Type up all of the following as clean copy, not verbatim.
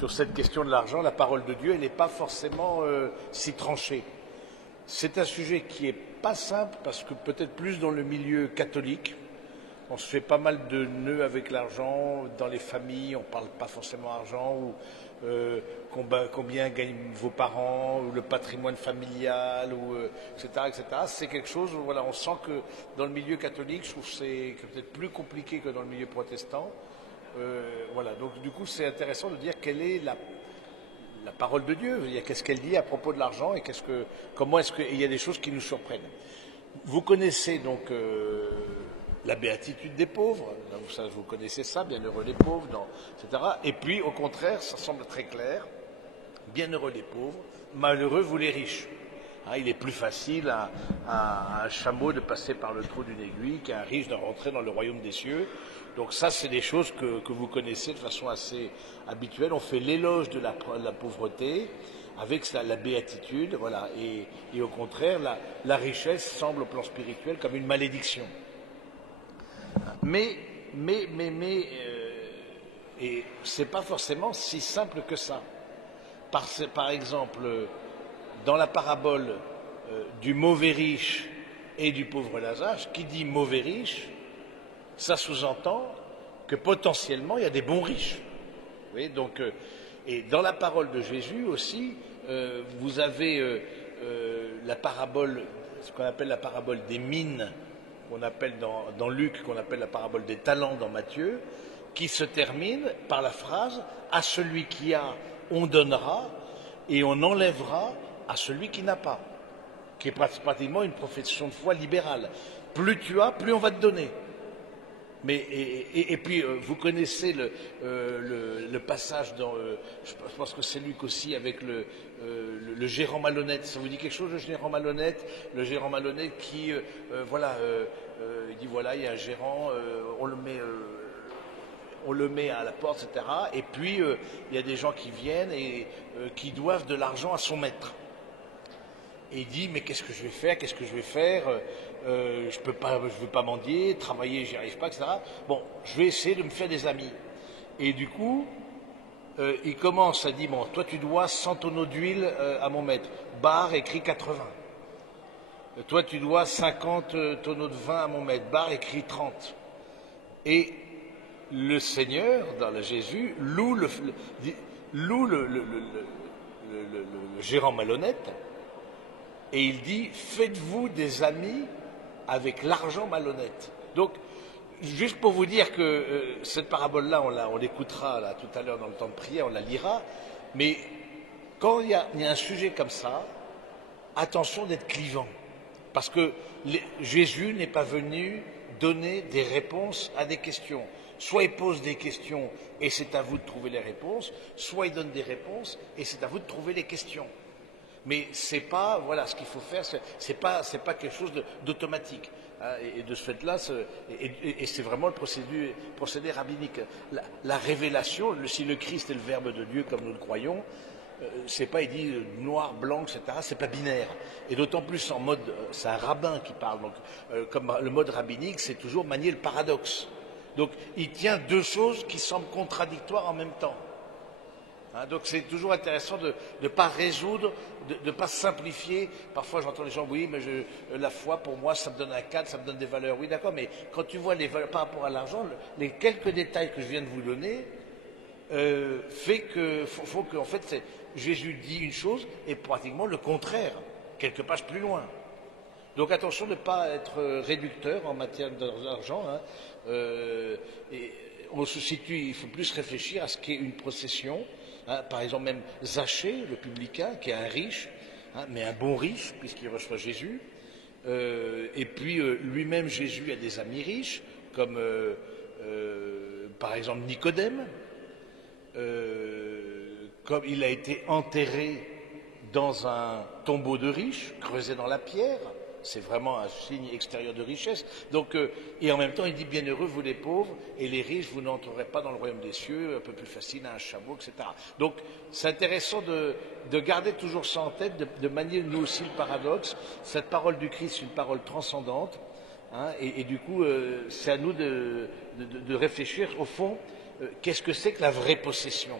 sur cette question de l'argent, la parole de Dieu, elle n'est pas forcément si tranchée. C'est un sujet qui n'est pas simple parce que peut-être plus dans le milieu catholique, on se fait pas mal de nœuds avec l'argent, dans les familles, on ne parle pas forcément argent, ou combien gagnent vos parents, ou le patrimoine familial, ou, etc., etc. C'est quelque chose, voilà, on sent que dans le milieu catholique, je trouve que c'est peut-être plus compliqué que dans le milieu protestant. Voilà, donc du coup c'est intéressant de dire quelle est la parole de Dieu, qu'est-ce qu'elle dit à propos de l'argent et comment est-ce qu'il y a des choses qui nous surprennent. Vous connaissez donc la béatitude des pauvres, donc ça, vous connaissez ça, bienheureux les pauvres, etc. Et puis au contraire, ça semble très clair, bienheureux les pauvres, malheureux vous les riches. Il est plus facile à un chameau de passer par le trou d'une aiguille qu'à un riche de rentrer dans le royaume des cieux. Donc ça, c'est des choses que vous connaissez de façon assez habituelle. On fait l'éloge de la pauvreté avec la béatitude, voilà. Et au contraire, la richesse semble au plan spirituel comme une malédiction. Mais et c'est pas forcément si simple que ça. Par exemple, dans la parabole du mauvais riche et du pauvre Lazare, qui dit mauvais riche, ça sous-entend que potentiellement il y a des bons riches. Vous voyez, donc, et dans la parole de Jésus aussi, vous avez la parabole, ce qu'on appelle la parabole des mines, qu'on appelle dans Luc, qu'on appelle la parabole des talents dans Matthieu, qui se termine par la phrase « À celui qui a, on donnera, et on enlèvera à celui qui n'a pas », qui est pratiquement une profession de foi libérale. Plus tu as, plus on va te donner. Mais, et puis, vous connaissez le passage dans, je pense que c'est Luc aussi, avec le gérant malhonnête. Ça vous dit quelque chose, le gérant malhonnête? Le gérant malhonnête qui, voilà, il dit, voilà, il y a un gérant, on le met à la porte, etc. Et puis, il y a des gens qui viennent et qui doivent de l'argent à son maître. Et il dit, mais qu'est-ce que je vais faire? Qu'est-ce que je vais faire? Je veux pas mendier, travailler, j'y arrive pas, etc. Bon, je vais essayer de me faire des amis. Et du coup, il commence à dire, bon, toi tu dois 100 tonneaux d'huile à mon maître. Bar écrit 80. Toi tu dois 50 tonneaux de vin à mon maître. Bar écrit 30. Et le Seigneur, dans le Jésus, loue le gérant malhonnête. Et il dit, faites-vous des amis avec l'argent malhonnête. Donc, juste pour vous dire que cette parabole-là, on l'écoutera là, tout à l'heure dans le temps de prière, on la lira, mais quand il y a un sujet comme ça, attention d'être clivant. Parce que Jésus n'est pas venu donner des réponses à des questions. Soit il pose des questions et c'est à vous de trouver les réponses, soit il donne des réponses et c'est à vous de trouver les questions. Mais c'est pas, voilà, ce qu'il faut faire, c'est pas quelque chose d'automatique. Hein, et de ce fait-là, et c'est vraiment le procédé rabbinique. La révélation, si le Christ est le Verbe de Dieu comme nous le croyons, c'est pas, il dit noir, blanc, etc. C'est pas binaire. Et d'autant plus en mode, c'est un rabbin qui parle. Donc, comme le mode rabbinique, c'est toujours manier le paradoxe. Donc, il tient deux choses qui semblent contradictoires en même temps. Hein, donc c'est toujours intéressant de ne pas résoudre, de ne pas simplifier. Parfois j'entends les gens, oui, mais la foi pour moi ça me donne un cadre, ça me donne des valeurs. Oui d'accord, mais quand tu vois les valeurs par rapport à l'argent, les quelques détails que je viens de vous donner, fait que faut que en fait Jésus dit une chose et pratiquement le contraire, quelques pages plus loin. Donc attention de ne pas être réducteur en matière d'argent. Hein. Et on se situe, il faut plus réfléchir à ce qu'est une procession. Hein, par exemple, même Zachée, le publicain, qui est un riche, hein, mais un bon riche, puisqu'il reçoit Jésus. Et puis, lui-même, Jésus a des amis riches, comme par exemple Nicodème. Comme il a été enterré dans un tombeau de riche, creusé dans la pierre. C'est vraiment un signe extérieur de richesse. Donc, et en même temps, il dit bienheureux vous les pauvres et les riches, vous n'entrerez pas dans le royaume des cieux, un peu plus facile à un chameau, etc. Donc, c'est intéressant de garder toujours ça en tête, de manier nous aussi le paradoxe. Cette parole du Christ, c'est une parole transcendante, hein, et du coup, c'est à nous de réfléchir au fond, qu'est-ce que c'est que la vraie possession?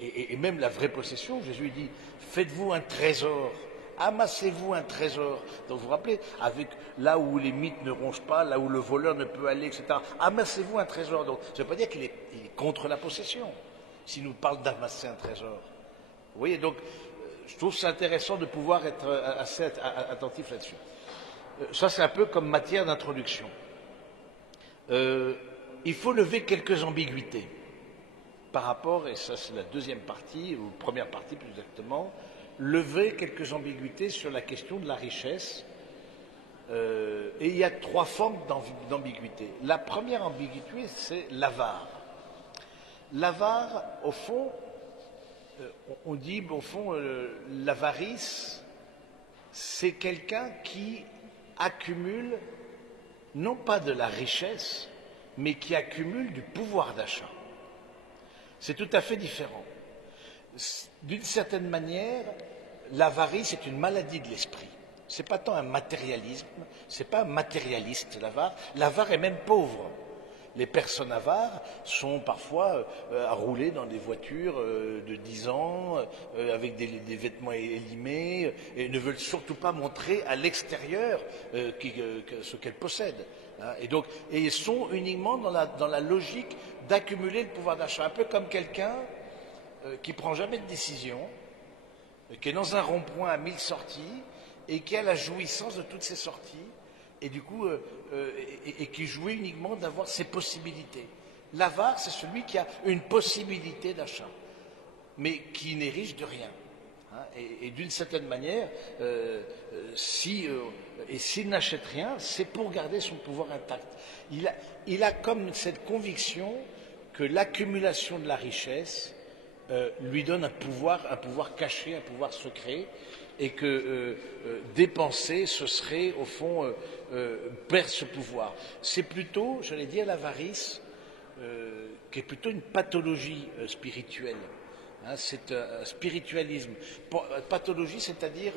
Et même la vraie possession, Jésus dit, faites-vous un trésor, amassez-vous un trésor. Donc vous vous rappelez, avec là où les mythes ne rongent pas, là où le voleur ne peut aller, etc. Amassez-vous un trésor. Donc ça ne veut pas dire qu'il est contre la possession, s'il nous parle d'amasser un trésor. Vous voyez, donc je trouve ça intéressant de pouvoir être assez attentif là-dessus. Ça, c'est un peu comme matière d'introduction. Il faut lever quelques ambiguïtés par rapport, et ça c'est la deuxième partie, ou première partie plus exactement, lever quelques ambiguïtés sur la question de la richesse. Et il y a trois formes d'ambiguïté. La première ambiguïté, c'est l'avare. L'avare, au fond, on dit, au fond, l'avarice, c'est quelqu'un qui accumule, non pas de la richesse, mais qui accumule du pouvoir d'achat. C'est tout à fait différent. D'une certaine manière, l'avarice est une maladie de l'esprit. Ce n'est pas tant un matérialisme, ce n'est pas un matérialiste l'avare. L'avare est même pauvre. Les personnes avares sont parfois à rouler dans des voitures de 10 ans, avec des vêtements élimés, et ne veulent surtout pas montrer à l'extérieur ce qu'elles possèdent. Et ils sont uniquement dans la logique d'accumuler le pouvoir d'achat, un peu comme quelqu'un qui prend jamais de décision, qui est dans un rond-point à 1000 sorties, et qui a la jouissance de toutes ces sorties, et du coup, et qui jouit uniquement d'avoir ses possibilités. L'avare, c'est celui qui a une possibilité d'achat, mais qui n'est riche de rien. Et d'une certaine manière, s'il n'achète rien, c'est pour garder son pouvoir intact. Il a comme cette conviction que l'accumulation de la richesse lui donne un pouvoir caché, un pouvoir secret, et que dépenser, ce serait au fond perdre ce pouvoir. C'est plutôt, j'allais dire, l'avarice, qui est plutôt une pathologie spirituelle. C'est un spiritualisme. Pathologie, c'est-à-dire,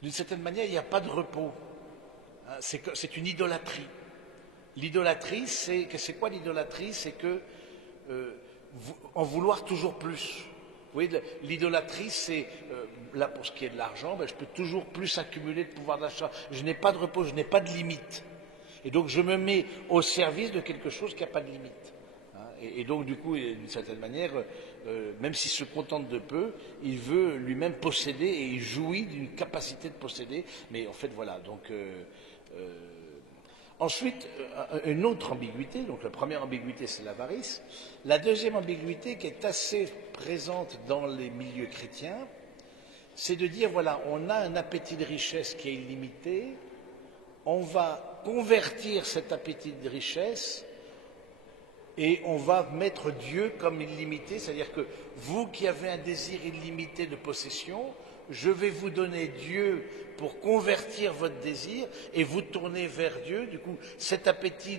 d'une certaine manière, il n'y a pas de repos. C'est une idolâtrie. L'idolâtrie, c'est quoi l'idolâtrie? C'est que en vouloir toujours plus. Vous voyez, l'idolâtrie, c'est, là pour ce qui est de l'argent, je peux toujours plus accumuler de pouvoir d'achat. Je n'ai pas de repos, je n'ai pas de limite. Et donc je me mets au service de quelque chose qui n'a pas de limite. Et donc du coup, d'une certaine manière, même s'il se contente de peu, il veut lui-même posséder et il jouit d'une capacité de posséder. Mais en fait, voilà, donc... Ensuite, une autre ambiguïté, donc la première ambiguïté c'est l'avarice. La deuxième ambiguïté qui est assez présente dans les milieux chrétiens, c'est de dire, voilà, on a un appétit de richesse qui est illimité, on va convertir cet appétit de richesse et on va mettre Dieu comme illimité, c'est-à-dire que vous qui avez un désir illimité de possession, je vais vous donner Dieu pour convertir votre désir et vous tourner vers Dieu. Du coup, cet appétit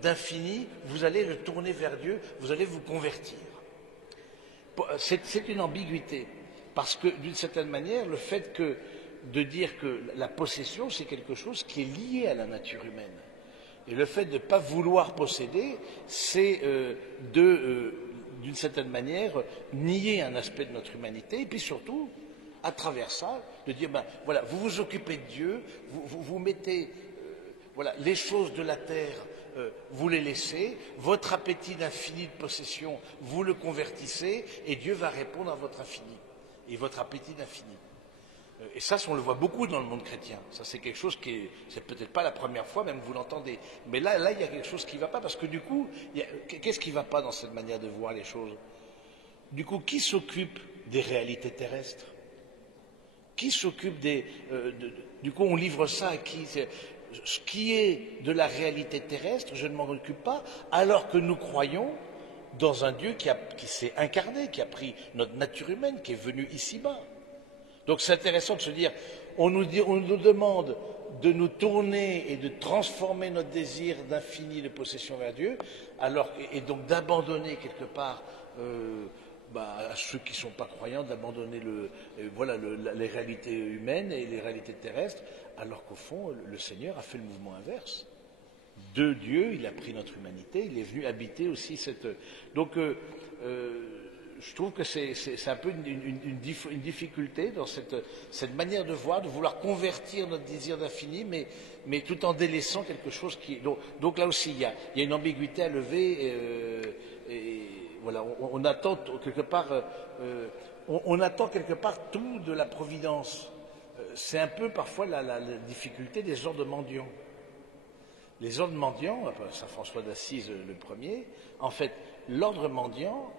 d'infini, vous allez le tourner vers Dieu, vous allez vous convertir. C'est une ambiguïté, parce que d'une certaine manière, le fait de dire que la possession, c'est quelque chose qui est lié à la nature humaine. Et le fait de ne pas vouloir posséder, c'est d'une certaine manière, nier un aspect de notre humanité, et puis surtout, à travers ça, de dire, voilà, vous vous occupez de Dieu, vous mettez, voilà, les choses de la terre, vous les laissez, votre appétit d'infini de possession, vous le convertissez, et Dieu va répondre à votre infini, et votre appétit d'infini. Et ça, on le voit beaucoup dans le monde chrétien. Ça, c'est quelque chose c'est peut-être pas la première fois, même vous l'entendez. Mais là, il y a quelque chose qui ne va pas, parce que du coup, qu'est-ce qui ne va pas dans cette manière de voir les choses? Du coup, qui s'occupe des réalités terrestres? Qui s'occupe du coup, on livre ça à qui? Ce qui est de la réalité terrestre, je ne m'en occupe pas, alors que nous croyons dans un Dieu qui s'est incarné, qui a pris notre nature humaine, qui est venu ici-bas. Donc c'est intéressant de se dire, on nous demande de nous tourner et de transformer notre désir d'infini de possession vers Dieu, et donc d'abandonner quelque part à ceux qui ne sont pas croyants, d'abandonner les réalités humaines et les réalités terrestres, alors qu'au fond, le Seigneur a fait le mouvement inverse. de Dieu, il a pris notre humanité, il est venu habiter aussi cette... Donc, je trouve que c'est un peu une difficulté dans cette manière de voir, de vouloir convertir notre désir d'infini, mais tout en délaissant quelque chose qui... Donc là aussi, il y a une ambiguïté à lever, et voilà, on attend quelque part... on attend quelque part tout de la providence. C'est un peu parfois la difficulté des ordres mendiants. Les ordres mendiants, Saint François d'Assise le premier, en fait, l'ordre mendiant,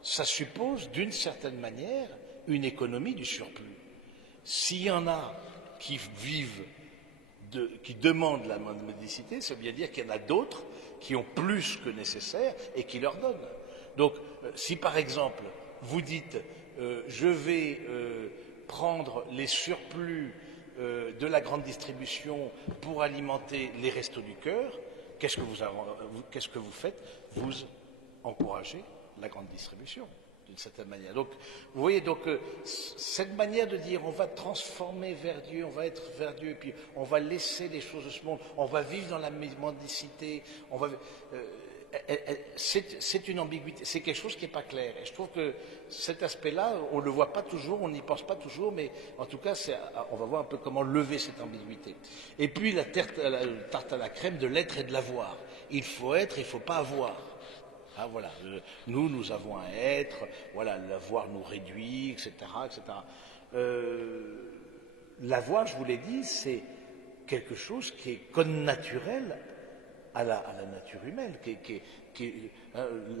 ça suppose d'une certaine manière une économie du surplus. S'il y en a qui vivent, qui demandent la mendicité, ça veut bien dire qu'il y en a d'autres qui ont plus que nécessaire et qui leur donnent. Donc, si par exemple, vous dites, je vais prendre les surplus de la grande distribution pour alimenter les restos du cœur, qu'est-ce que vous faites? Vous encouragez la grande distribution, d'une certaine manière. Donc, vous voyez, cette manière de dire on va transformer vers Dieu, on va être vers Dieu, et puis on va laisser les choses de ce monde, on va vivre dans la mendicité, c'est une ambiguïté, c'est quelque chose qui n'est pas clair. Et je trouve que cet aspect-là, on ne le voit pas toujours, on n'y pense pas toujours, mais en tout cas, on va voir un peu comment lever cette ambiguïté. Et puis la tarte à la crème de l'être et de l'avoir. Il faut être, il ne faut pas avoir. Ah, voilà, nous avons à être, voilà, l'avoir nous réduit, etc., etc. L'avoir, je vous l'ai dit, c'est quelque chose qui est connaturel à la nature humaine.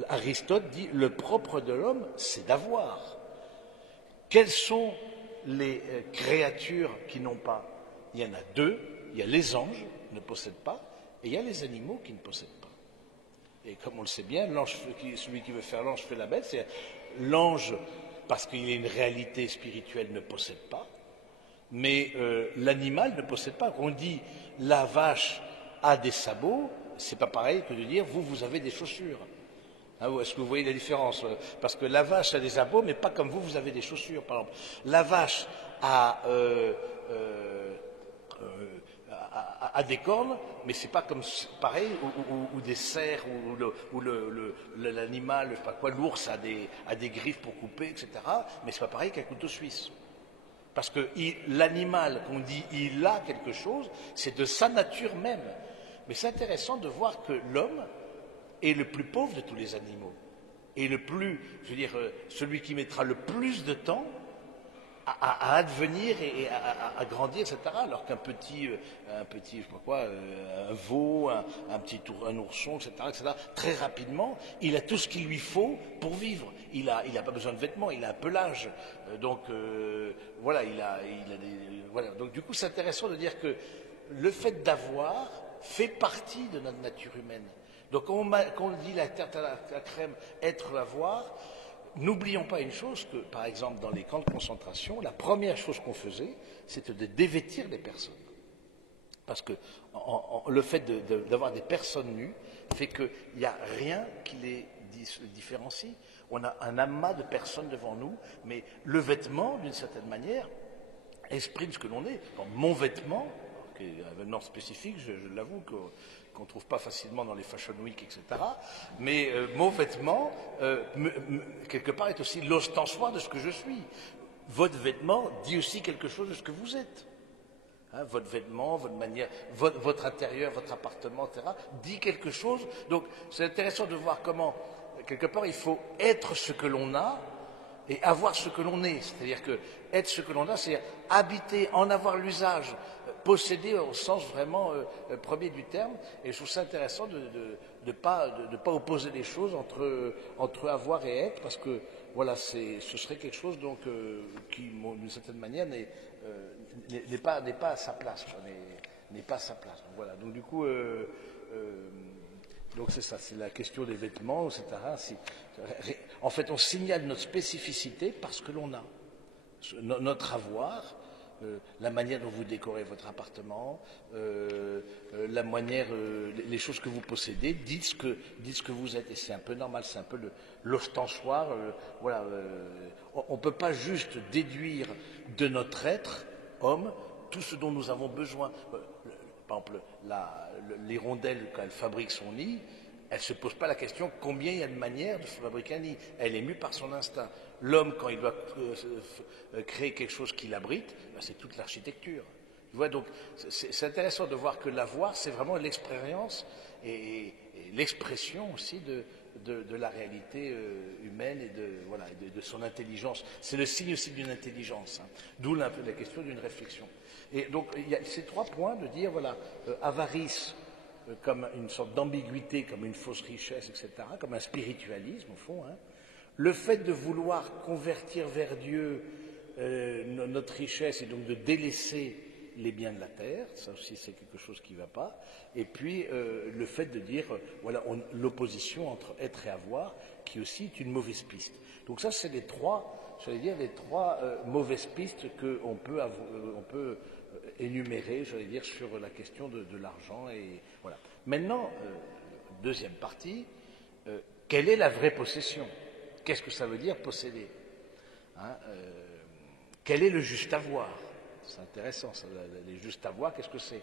Aristote dit le propre de l'homme, c'est d'avoir. Quelles sont les créatures qui n'ont pas? Il y en a deux. Il y a les anges qui ne possèdent pas, et il y a les animaux qui ne possèdent pas. Et comme on le sait bien, celui qui veut faire l'ange fait la bête. C'est l'ange, parce qu'il est une réalité spirituelle, ne possède pas, mais l'animal ne possède pas. On dit la vache a des sabots, c'est pas pareil que de dire vous avez des chaussures. Est-ce que vous voyez la différence? Parce que la vache a des sabots, mais pas comme vous avez des chaussures, par exemple. La vache a des cornes, mais c'est pas comme pareil, ou des cerfs, ou l'animal, je sais pas quoi, l'ours a des griffes pour couper, etc. Mais c'est pas pareil qu'un couteau suisse. Parce que l'animal qu'on dit il a quelque chose, c'est de sa nature même. Mais c'est intéressant de voir que l'homme est le plus pauvre de tous les animaux. Et celui qui mettra le plus de temps à advenir et à grandir, etc. Alors qu'un petit, je sais pas quoi, un veau, un ourson, etc., très rapidement, il a tout ce qu'il lui faut pour vivre. Il n'a pas besoin de vêtements, il a un pelage. Voilà, voilà. Donc du coup, c'est intéressant de dire que le fait d'avoir fait partie de notre nature humaine. Donc quand on dit la tarte à la crème, être, avoir, n'oublions pas une chose, que par exemple dans les camps de concentration, la première chose qu'on faisait, c'était de dévêtir les personnes. Parce que le fait d'avoir des personnes nues fait qu'il n'y a rien qui les différencie. On a un amas de personnes devant nous, mais le vêtement, d'une certaine manière, exprime ce que l'on est. Donc, mon vêtement, qui est un vêtement spécifique, je l'avoue, qu'on ne trouve pas facilement dans les Fashion Week, etc. Mais mon vêtement, quelque part, est aussi l'ostensoir de ce que je suis. Votre vêtement dit aussi quelque chose de ce que vous êtes. Votre vêtement, votre manière, votre intérieur, votre appartement, etc., dit quelque chose. Donc, c'est intéressant de voir comment, quelque part, il faut être ce que l'on a et avoir ce que l'on est. C'est-à-dire que être ce que l'on a, c'est habiter, en avoir l'usage, posséder au sens vraiment premier du terme. Et je trouve ça intéressant de ne pas opposer les choses entre avoir et être, parce que voilà, ce serait quelque chose donc qui, d'une certaine manière, n'est pas à sa place, n'est pas à sa place. Donc, voilà. Donc du coup, donc c'est ça, c'est la question des vêtements, etc. En fait, on signale notre spécificité parce que l'on a notre avoir. La manière dont vous décorez votre appartement, la manière, les choses que vous possédez, dites ce que vous êtes. Et c'est un peu normal, c'est un peu l'ostensoir. Voilà, on ne peut pas juste déduire de notre être, homme, tout ce dont nous avons besoin. Par exemple, l'hirondelle, quand elle fabrique son nid, elle ne se pose pas la question combien il y a de manières de fabriquer un nid. Elle est mue par son instinct. L'homme, quand il doit créer quelque chose qui l'abrite, ben c'est toute l'architecture. Tu vois, donc c'est intéressant de voir que l'avoir, c'est vraiment l'expérience et l'expression aussi de la réalité humaine et de son intelligence. C'est le signe aussi d'une intelligence, hein, d'où la question d'une réflexion. Et donc il y a ces 3 points de dire, voilà, avarice comme une sorte d'ambiguïté, comme une fausse richesse, etc., comme un spiritualisme au fond, hein. Le fait de vouloir convertir vers Dieu notre richesse et donc de délaisser les biens de la terre, ça aussi c'est quelque chose qui ne va pas, et puis le fait de dire, voilà, l'opposition entre être et avoir, qui aussi est une mauvaise piste. Donc ça c'est les 3, j'allais dire, les 3 mauvaises pistes qu'on peut, on peut énumérer, j'allais dire, sur la question de l'argent. Et voilà. Maintenant, deuxième partie, quelle est la vraie possession? Qu'est-ce que ça veut dire posséder, hein, quel est le juste avoir? C'est intéressant, ça, les juste avoir, qu'est-ce que c'est?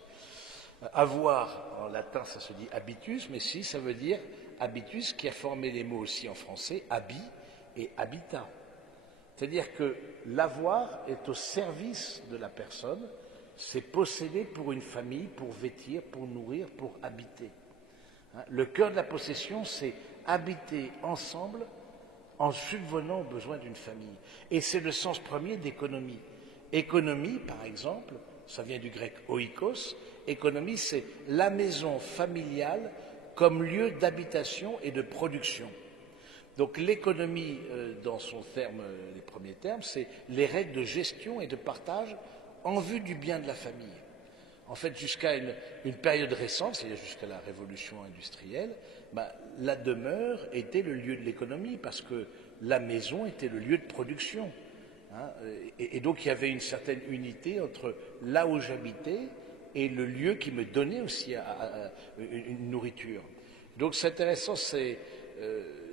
Avoir, en latin, ça se dit habitus, mais si, ça veut dire habitus, qui a formé les mots aussi en français, habit et habitat. C'est-à-dire que l'avoir est au service de la personne, c'est posséder pour une famille, pour vêtir, pour nourrir, pour habiter. Hein, le cœur de la possession, c'est habiter ensemble en subvenant aux besoins d'une famille. Et c'est le sens premier d'économie. Économie, par exemple, ça vient du grec oikos, économie, c'est la maison familiale comme lieu d'habitation et de production. Donc l'économie, dans son terme, les premiers termes, c'est les règles de gestion et de partage en vue du bien de la famille. En fait, jusqu'à une période récente, c'est-à-dire jusqu'à la révolution industrielle, la demeure était le lieu de l'économie parce que la maison était le lieu de production. Hein, et donc il y avait une certaine unité entre là où j'habitais et le lieu qui me donnait aussi une nourriture. Donc c'est intéressant, c'est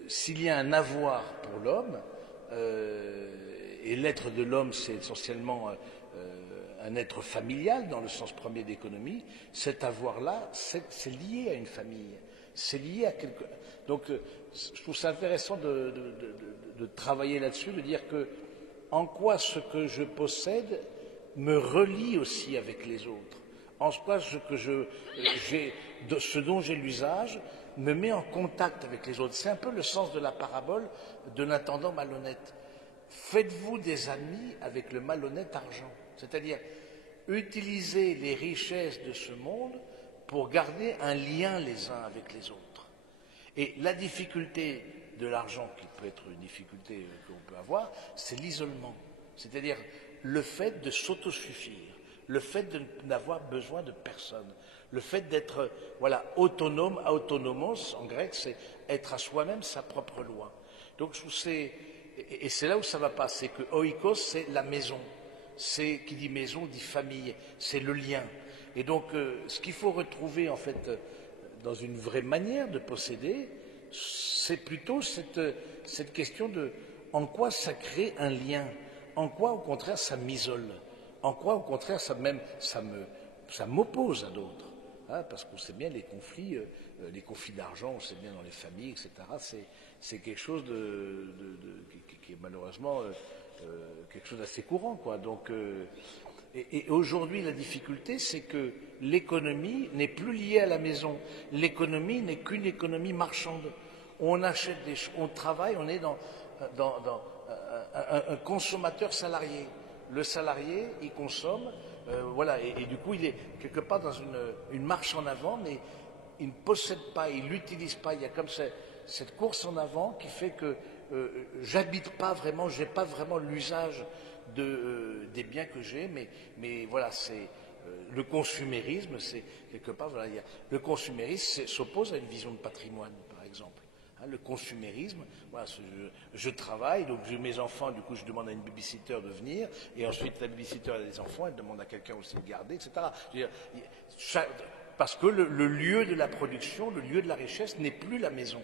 s'il y a un avoir pour l'homme, et l'être de l'homme c'est essentiellement un être familial dans le sens premier d'économie, cet avoir-là, c'est lié à une famille, c'est lié à quelque... Donc je trouve ça intéressant de travailler là-dessus, de dire que en quoi ce que je possède me relie aussi avec les autres, en quoi ce dont j'ai l'usage me met en contact avec les autres. C'est un peu le sens de la parabole de l'intendant malhonnête. Faites-vous des amis avec le malhonnête argent, c'est-à-dire utilisez les richesses de ce monde pour garder un lien les uns avec les autres. Et la difficulté de l'argent, qui peut être une difficulté qu'on peut avoir, c'est l'isolement, c'est-à-dire le fait de s'autosuffire, le fait de n'avoir besoin de personne, le fait d'être autonome, autonomos en grec, c'est être à soi-même sa propre loi. Donc c'est là où ça va pas, c'est que oikos, c'est la maison, c'est, qui dit maison dit famille, c'est le lien. Et donc ce qu'il faut retrouver en fait dans une vraie manière de posséder, c'est plutôt cette question de en quoi ça crée un lien, en quoi au contraire ça m'isole, en quoi au contraire ça m'oppose à d'autres. Hein, parce qu'on sait bien les conflits d'argent, on sait bien dans les familles, etc. C'est quelque chose qui est malheureusement quelque chose d'assez courant, quoi. Donc, et aujourd'hui, la difficulté, c'est que l'économie n'est plus liée à la maison. L'économie n'est qu'une économie marchande. On achète des choses, on travaille, on est dans un consommateur salarié. Le salarié, il consomme, et du coup, il est quelque part dans une marche en avant, mais il ne possède pas, il n'utilise pas. Il y a comme cette course en avant qui fait que j'habite pas vraiment, j'ai pas vraiment l'usage des biens que j'ai, mais voilà, c'est le consumérisme, c'est quelque part, voilà, le consumérisme s'oppose à une vision de patrimoine, par exemple. Hein, le consumérisme, voilà, je travaille, donc j'ai mes enfants, du coup je demande à une babysitter de venir, et ensuite la babysitter a des enfants, elle demande à quelqu'un aussi de garder, etc. Parce que le lieu de la production, le lieu de la richesse n'est plus la maison.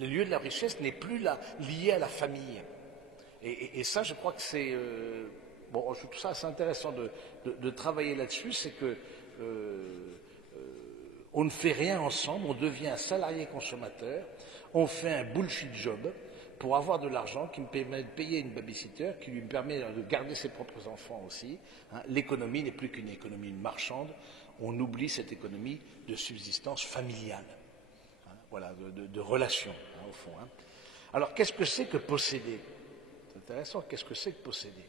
Le lieu de la richesse n'est plus lié à la famille. Et ça, je crois que c'est... je trouve ça assez intéressant de travailler là-dessus, c'est que on ne fait rien ensemble, on devient un salarié consommateur, on fait un bullshit job pour avoir de l'argent qui me permet de payer une babysitter, qui lui permet de garder ses propres enfants aussi. Hein. L'économie n'est plus qu'une économie marchande, on oublie cette économie de subsistance familiale, hein, voilà, de relation, hein, au fond. Hein. Alors, qu'est-ce que c'est que posséder? C'est intéressant, qu'est-ce que c'est que posséder?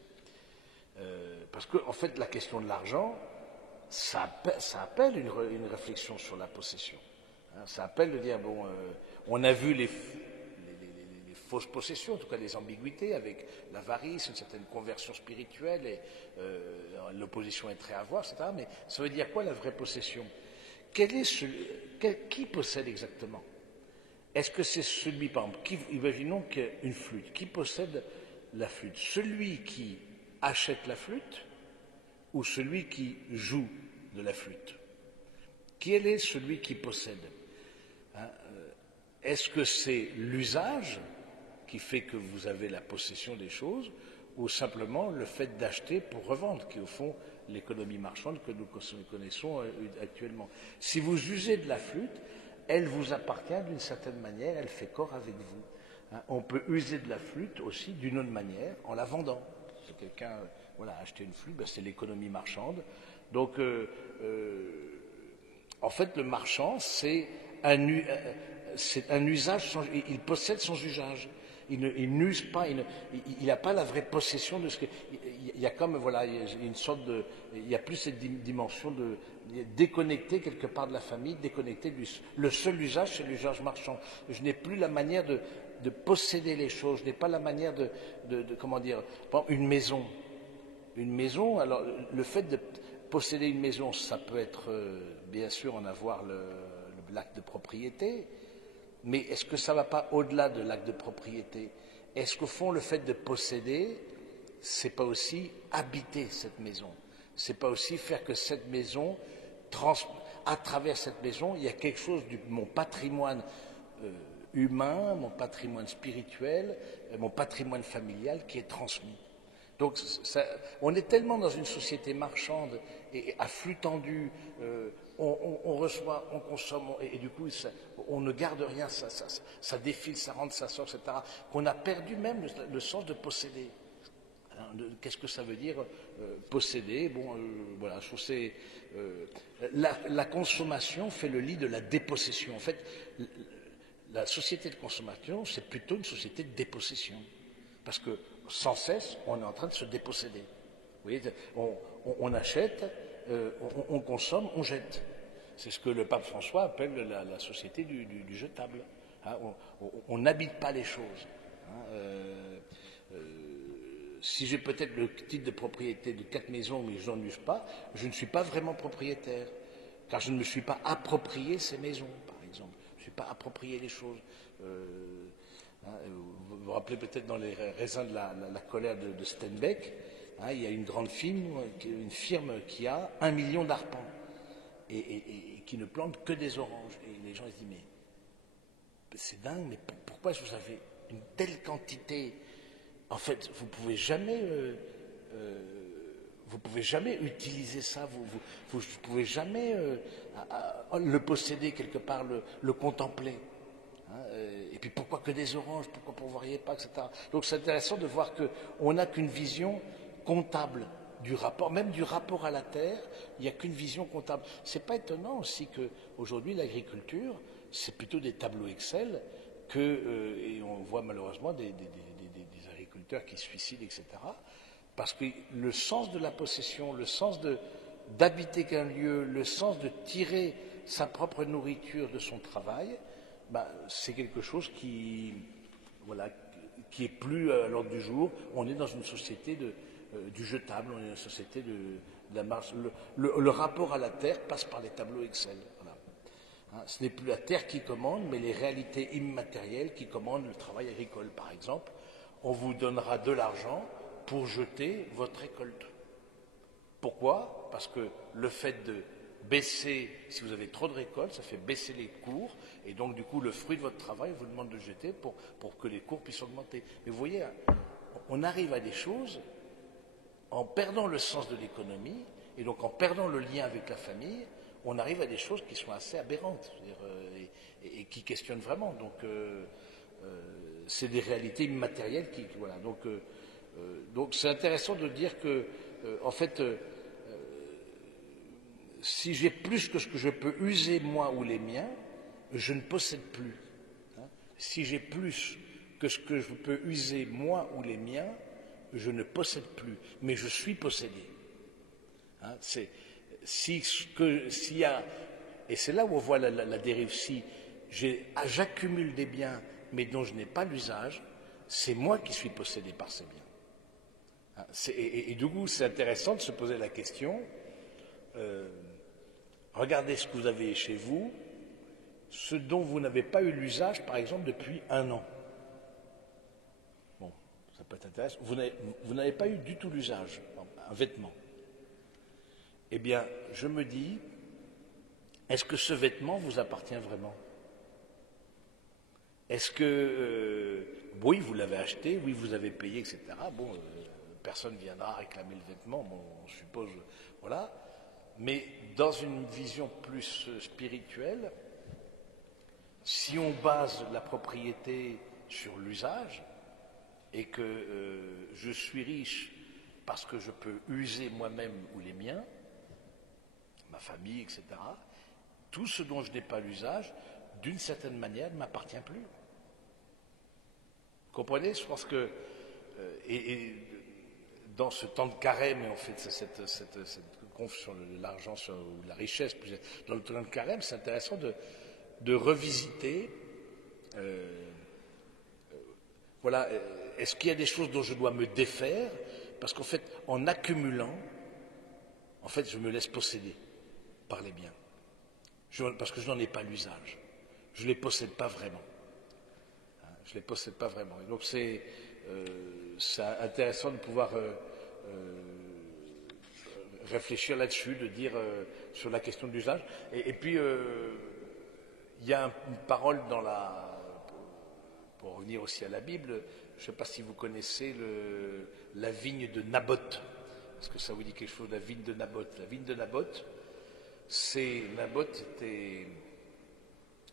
Parce qu'en fait, la question de l'argent, ça appelle une réflexion sur la possession. Hein, ça appelle de dire, bon, on a vu les fausses possessions, en tout cas les ambiguïtés, avec l'avarice, une certaine conversion spirituelle, et l'opposition est très à voir, etc. Mais ça veut dire quoi la vraie possession? Qui possède exactement? Est-ce que c'est celui, par exemple, imaginons qu'une flûte, qui possède la flûte? Celui qui achète la flûte ou celui qui joue de la flûte? Quel est celui qui possède? Hein, est-ce que c'est l'usage qui fait que vous avez la possession des choses, ou simplement le fait d'acheter pour revendre, qui est au fond l'économie marchande que nous connaissons actuellement? Si vous usez de la flûte, elle vous appartient d'une certaine manière, elle fait corps avec vous. Hein, on peut user de la flûte aussi d'une autre manière, en la vendant. Si quelqu'un a acheté une flûte, ben c'est l'économie marchande. Donc, en fait, le marchand, c'est un usage, il possède sans usage. Il n'use pas, il n'a pas la vraie possession de ce que. Il y a comme, voilà, il y a une sorte de. Il n'y a plus cette dimension de déconnecter quelque part de la famille, déconnecter le seul usage, c'est l'usage marchand. Je n'ai plus la manière de posséder les choses, je n'ai pas la manière comment dire, par exemple, une maison. Une maison, alors le fait de posséder une maison, ça peut être, bien sûr, en avoir l'acte de propriété. Mais est-ce que ça ne va pas au-delà de l'acte de propriété? Est-ce qu'au fond, le fait de posséder, c'est pas aussi habiter cette maison? C'est pas aussi faire que cette maison, à travers cette maison, il y a quelque chose de mon patrimoine humain, mon patrimoine spirituel, mon patrimoine familial qui est transmis? Donc, on est tellement dans une société marchande et à flux tendu, on reçoit, on consomme, et du coup, on ne garde rien, ça défile, ça rentre, ça sort, etc., qu'on a perdu même le sens de posséder. Qu'est-ce que ça veut dire posséder? Bon, voilà, je trouve c'est la consommation fait le lit de la dépossession. En fait, la société de consommation, c'est plutôt une société de dépossession. Parce que sans cesse, on est en train de se déposséder. Vous voyez, on achète, on consomme, on jette. C'est ce que le pape François appelle la société du jetable. Hein, on n'habite pas les choses. Hein, si j'ai peut-être le titre de propriété de 4 maisons, mais je n'en use pas, je ne suis pas vraiment propriétaire. Car je ne me suis pas approprié ces maisons, par exemple. Je ne suis pas approprié les choses. Vous vous rappelez peut-être dans les raisins de la colère de Steinbeck, hein, il y a une grande firme qui a 1 million d'arpents et qui ne plante que des oranges. Et les gens se disent, mais c'est dingue, mais pourquoi vous avez une telle quantité? En fait, vous pouvez jamais utiliser ça, vous pouvez jamais le posséder quelque part, le contempler. Hein, et puis pourquoi que des oranges? Pourquoi vous ne voyez pas, etc. Donc c'est intéressant de voir qu'on n'a qu'une vision comptable du rapport, même du rapport à la terre, il n'y a qu'une vision comptable. C'est pas étonnant aussi qu'aujourd'hui l'agriculture, c'est plutôt des tableaux Excel et on voit malheureusement des agriculteurs qui se suicident, etc. Parce que le sens de la possession, le sens d'habiter qu'un lieu, le sens de tirer sa propre nourriture de son travail, c'est quelque chose qui est plus à l'ordre du jour. On est dans une société du jetable, on est dans une société de la marche. Le rapport à la terre passe par les tableaux Excel. Voilà. Hein, ce n'est plus la terre qui commande, mais les réalités immatérielles qui commandent le travail agricole. Par exemple, on vous donnera de l'argent pour jeter votre récolte. Pourquoi? Parce que le fait de baisser, si vous avez trop de récoltes, ça fait baisser les cours, et donc du coup le fruit de votre travail vous demande de jeter pour que les cours puissent augmenter. Mais vous voyez, on arrive à des choses en perdant le sens de l'économie, Et donc en perdant le lien avec la famille, on arrive à des choses qui sont assez aberrantes, et qui questionnent vraiment. C'est des réalités immatérielles qui voilà. Donc c'est intéressant de dire que, en fait, si j'ai plus que ce que je peux user moi ou les miens, je ne possède plus. Si j'ai plus que ce que je peux user moi ou les miens, je ne possède plus, mais je suis possédé. S'il y a, et c'est là où on voit la dérive, si j'accumule des biens mais dont je n'ai pas l'usage, c'est moi qui suis possédé par ces biens. Et du coup, c'est intéressant de se poser la question, regardez ce que vous avez chez vous, ce dont vous n'avez pas eu l'usage, par exemple, depuis 1 an. Bon, ça peut être intéressant. Vous n'avez pas eu du tout l'usage, un vêtement. Eh bien, je me dis, est-ce que ce vêtement vous appartient vraiment? Est-ce que, oui, vous l'avez acheté, oui, vous avez payé, etc. Bon, personne ne viendra réclamer le vêtement, bon, on suppose, voilà. Mais dans une vision plus spirituelle, si on base la propriété sur l'usage et que je suis riche parce que je peux user moi-même ou les miens, ma famille, etc., tout ce dont je n'ai pas l'usage, d'une certaine manière, ne m'appartient plus. Vous comprenez? Je pense que, et dans ce temps de carême, et on fait cette conf sur l'argent ou la richesse, dans le temps de carême, c'est intéressant de revisiter, voilà, est-ce qu'il y a des choses dont je dois me défaire? Parce qu'en fait, en accumulant, en fait, je me laisse posséder par les biens. Parce que je n'en ai pas l'usage. Je ne les possède pas vraiment. Je ne les possède pas vraiment. Et donc c'est intéressant de pouvoir réfléchir là-dessus, de dire sur la question de l'usage. Et puis, il y a une parole dans pour revenir aussi à la Bible, je ne sais pas si vous connaissez la vigne de Naboth. Est-ce que ça vous dit quelque chose, la vigne de Naboth? La vigne de Naboth, Naboth était,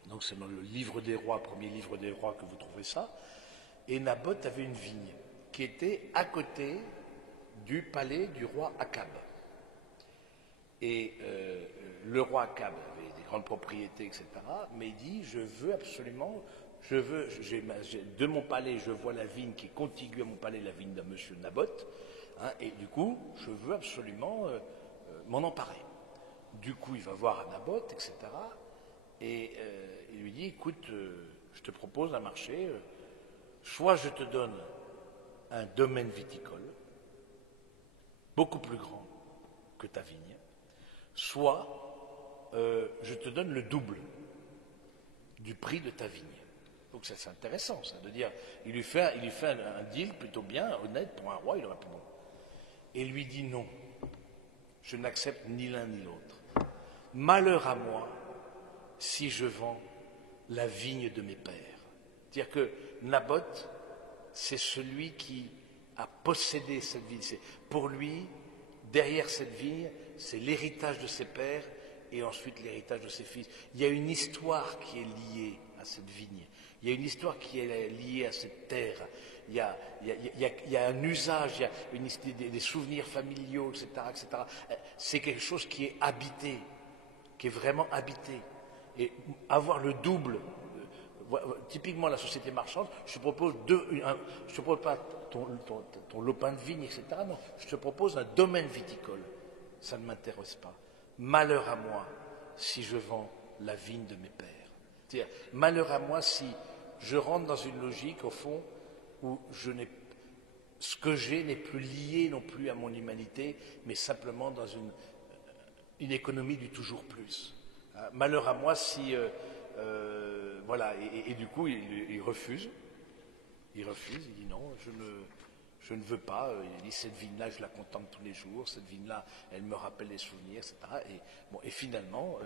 donc c'est dans le livre des rois, premier livre des rois que vous trouvez ça, et Naboth avait une vigne qui était à côté du palais du roi Akab. Et le roi Akab avait des grandes propriétés, etc., mais il dit, je veux absolument, de mon palais, je vois la vigne qui est contiguë à mon palais, la vigne d'un monsieur Naboth, et du coup, je veux absolument m'en emparer. Du coup, il va voir Naboth, etc., et il lui dit, écoute, je te propose un marché, soit je te donne un domaine viticole, beaucoup plus grand que ta vigne, soit je te donne le double du prix de ta vigne. Donc c'est intéressant, ça, de dire, il lui fait un deal plutôt bien, honnête, pour un roi, il aurait pu bon. Et il lui dit non, je n'accepte ni l'un ni l'autre. Malheur à moi si je vends la vigne de mes pères. C'est-à-dire que Naboth, c'est celui qui a possédé cette vigne. Pour lui, derrière cette vigne, c'est l'héritage de ses pères et ensuite l'héritage de ses fils. Il y a une histoire qui est liée à cette vigne. Il y a une histoire qui est liée à cette terre. Il y a un usage, il y a des souvenirs familiaux, etc., etc. C'est quelque chose qui est habité, qui est vraiment habité. Et avoir le double, typiquement la société marchande, je te propose je te propose pas ton lopin de vigne, etc. Non, je te propose un domaine viticole. Ça ne m'intéresse pas. Malheur à moi si je vends la vigne de mes pères. C'est-à-dire, malheur à moi si je rentre dans une logique, au fond, où ce que j'ai n'est plus lié non plus à mon humanité, mais simplement dans une économie du toujours plus. Malheur à moi si, voilà, et du coup il refuse. Il dit non, je ne veux pas. Il dit cette vigne-là, je la contemple tous les jours. Cette vigne-là, elle me rappelle les souvenirs, etc. Et finalement,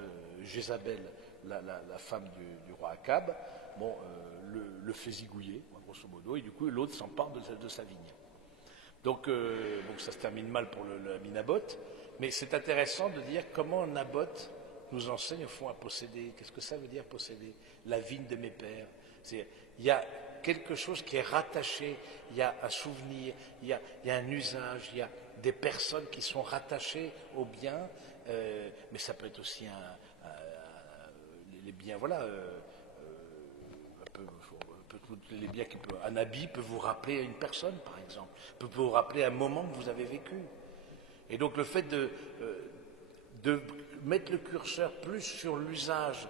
Jézabel, la femme du roi Akab, le fait zigouiller, grosso modo, et du coup l'autre s'empare de sa vigne. Donc ça se termine mal pour l'ami Naboth, Mais c'est intéressant de dire comment Naboth nous enseigne au fond à posséder. Qu'est-ce que ça veut dire posséder? La vigne de mes pères. Il y a quelque chose qui est rattaché, il y a un souvenir, il y a un usage, il y a des personnes qui sont rattachées au bien, mais ça peut être aussi les biens, voilà, les biens un habit peut vous rappeler une personne, par exemple, peut vous rappeler un moment que vous avez vécu. Et donc le fait de mettre le curseur plus sur l'usage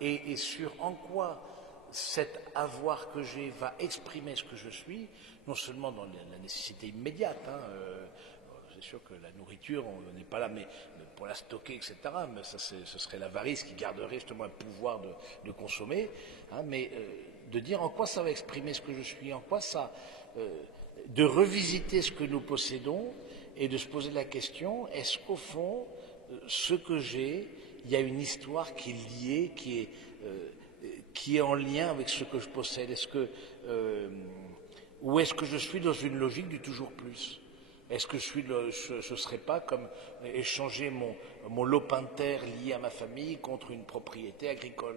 et sur en quoi cet avoir que j'ai va exprimer ce que je suis, non seulement dans la nécessité immédiate, c'est sûr que la nourriture, on n'est pas là, mais pour la stocker, etc., mais ça, ce serait l'avarice qui garderait justement un pouvoir de consommer, mais de dire en quoi ça va exprimer ce que je suis, en quoi ça... de revisiter ce que nous possédons et de se poser la question, est-ce qu'au fond, ce que j'ai, il y a une histoire qui est liée, qui est en lien avec ce que je possède? Ou est-ce que je suis dans une logique du toujours plus? Est-ce que je ne serais pas comme échanger mon lopin de terre lié à ma famille contre une propriété agricole?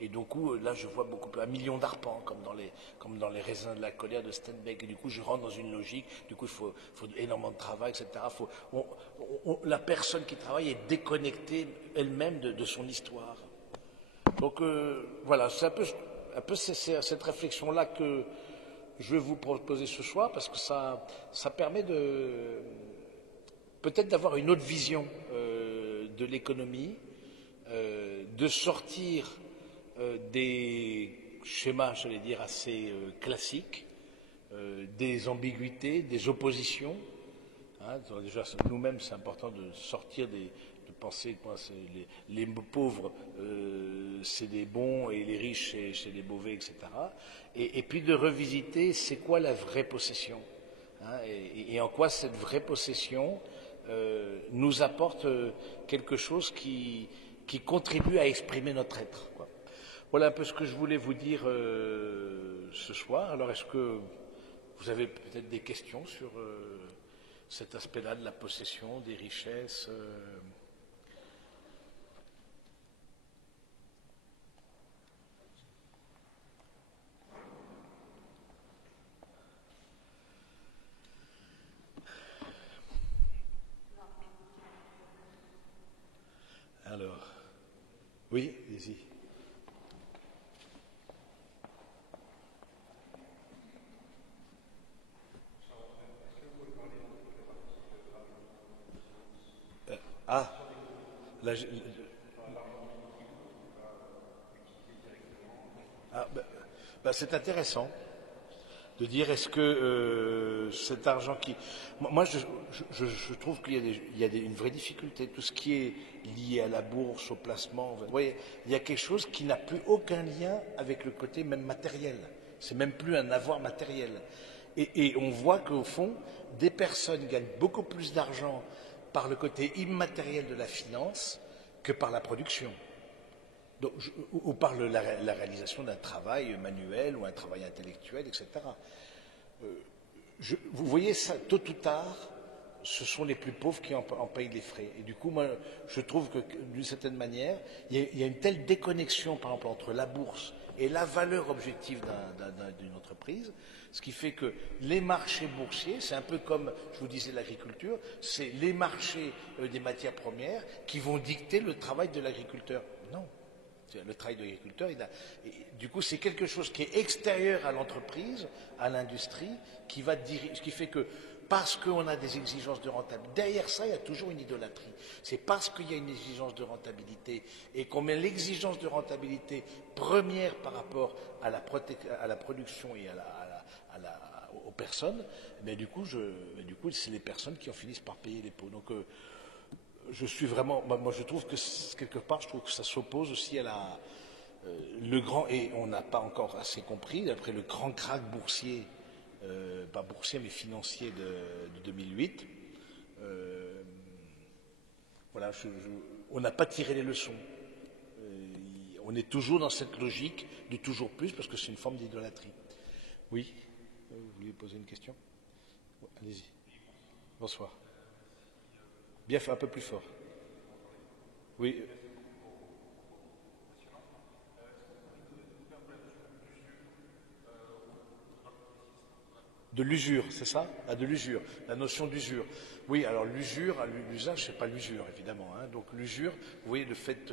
Et du coup, là, je vois beaucoup plus, 1 million d'arpents, comme dans les raisins de la colère de Steinbeck. Et du coup, je rentre dans une logique. Du coup, il faut énormément de travail, etc. La personne qui travaille est déconnectée elle-même de son histoire. Donc, voilà, c'est un peu cette réflexion-là que je vais vous proposer ce soir, parce que ça permet peut-être d'avoir une autre vision de l'économie, de sortir des schémas, j'allais dire, assez classiques, des ambiguïtés, des oppositions. Déjà, nous-mêmes, c'est important de sortir de penser que les pauvres, c'est des bons et les riches, c'est des mauvais, etc. Et puis de revisiter, c'est quoi la vraie possession, et en quoi cette vraie possession nous apporte quelque chose qui contribue à exprimer notre être, quoi. Voilà un peu ce que je voulais vous dire ce soir. Alors, est-ce que vous avez peut-être des questions sur cet aspect-là de la possession, des richesses Alors, oui, allez-y. Ah, là, c'est intéressant de dire est-ce que cet argent qui... Moi, je trouve qu'il y a une vraie difficulté. Tout ce qui est lié à la bourse, au placement, vous voyez, il y a quelque chose qui n'a plus aucun lien avec le côté même matériel. C'est même plus un avoir matériel. Et on voit qu'au fond, des personnes gagnent beaucoup plus d'argent par le côté immatériel de la finance que par la production. Donc, ou par la réalisation d'un travail manuel ou un travail intellectuel, etc. Vous voyez, ça, tôt ou tard, ce sont les plus pauvres qui en payent les frais. Et du coup, moi, je trouve que, d'une certaine manière, il y a une telle déconnexion, par exemple, entre la bourse et la valeur objective d'une entreprise, ce qui fait que les marchés boursiers, c'est un peu comme, je vous disais, l'agriculture, c'est les marchés des matières premières qui vont dicter le travail de l'agriculteur. Non. Le travail de l'agriculteur, du coup, c'est quelque chose qui est extérieur à l'entreprise, à l'industrie, qui fait que parce qu'on a des exigences de rentabilité, derrière ça, il y a toujours une idolâtrie. C'est parce qu'il y a une exigence de rentabilité et qu'on met l'exigence de rentabilité première par rapport à la production et aux personnes, mais du coup, c'est les personnes qui en finissent par payer les pots. Donc, je suis vraiment, moi je trouve que quelque part, je trouve que ça s'oppose aussi à le grand, et on n'a pas encore assez compris, après le grand krach boursier, pas boursier mais financier de 2008, voilà, on n'a pas tiré les leçons. On est toujours dans cette logique de toujours plus parce que c'est une forme d'idolâtrie. Oui, vous vouliez poser une question? Allez-y. Bonsoir. Bien, un peu plus fort. Oui. De l'usure, c'est ça? Ah, de l'usure, la notion d'usure. Oui, alors l'usure, l'usage, c'est pas l'usure, évidemment, hein. Donc l'usure, vous voyez le fait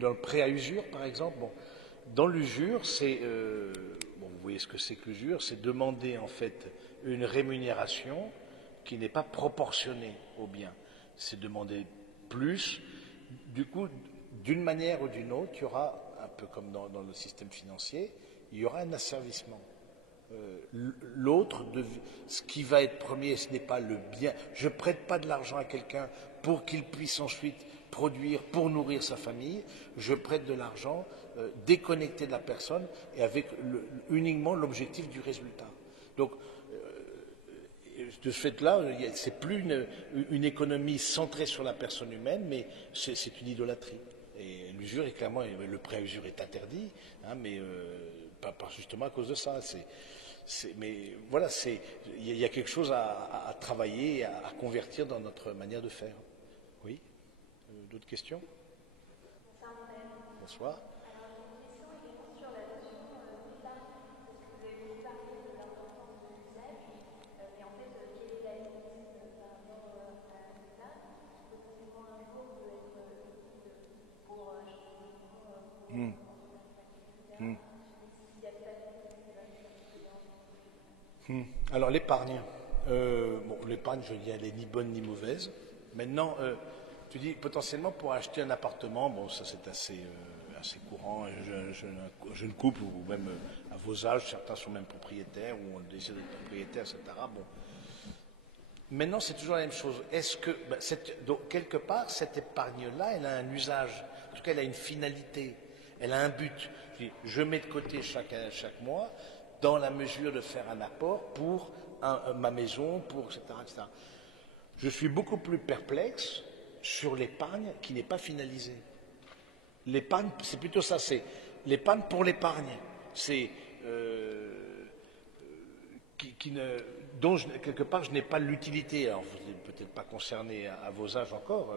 dans le prêt à usure, par exemple. Bon, dans l'usure, bon, vous voyez ce que c'est que l'usure, c'est demander en fait une rémunération qui n'est pas proportionnée au bien. C'est demander plus. Du coup, d'une manière ou d'une autre, il y aura, un peu comme dans le système financier, il y aura un asservissement. L'autre, ce qui va être premier, ce n'est pas le bien. Je ne prête pas de l'argent à quelqu'un pour qu'il puisse ensuite produire pour nourrir sa famille. Je prête de l'argent déconnecté de la personne et avec uniquement l'objectif du résultat. Donc, de ce fait-là, c'est plus une économie centrée sur la personne humaine, mais c'est une idolâtrie. Et l'usure est clairement, le prêt à usure est interdit, hein, mais pas justement à cause de ça. Mais voilà, il y a quelque chose à travailler, à convertir dans notre manière de faire. Oui. D'autres questions? Bonsoir. Hmm. Hmm. Alors l'épargne. Bon, l'épargne, je dis, elle est ni bonne ni mauvaise. Maintenant, tu dis potentiellement pour acheter un appartement, bon, ça c'est assez courant, jeune couple ou même à vos âges, certains sont même propriétaires ou on décide d'être propriétaire, etc. Bon. Maintenant, c'est toujours la même chose. Est-ce que, donc, quelque part, cette épargne-là, elle a un usage, en tout cas, elle a une finalité, elle a un but. Je mets de côté chaque mois dans la mesure de faire un apport pour ma maison, pour etc., etc. Je suis beaucoup plus perplexe sur l'épargne qui n'est pas finalisée. L'épargne, c'est plutôt ça, c'est l'épargne pour l'épargne. C'est dont quelque part je n'ai pas l'utilité. Alors vous n'êtes peut-être pas concerné à vos âges encore,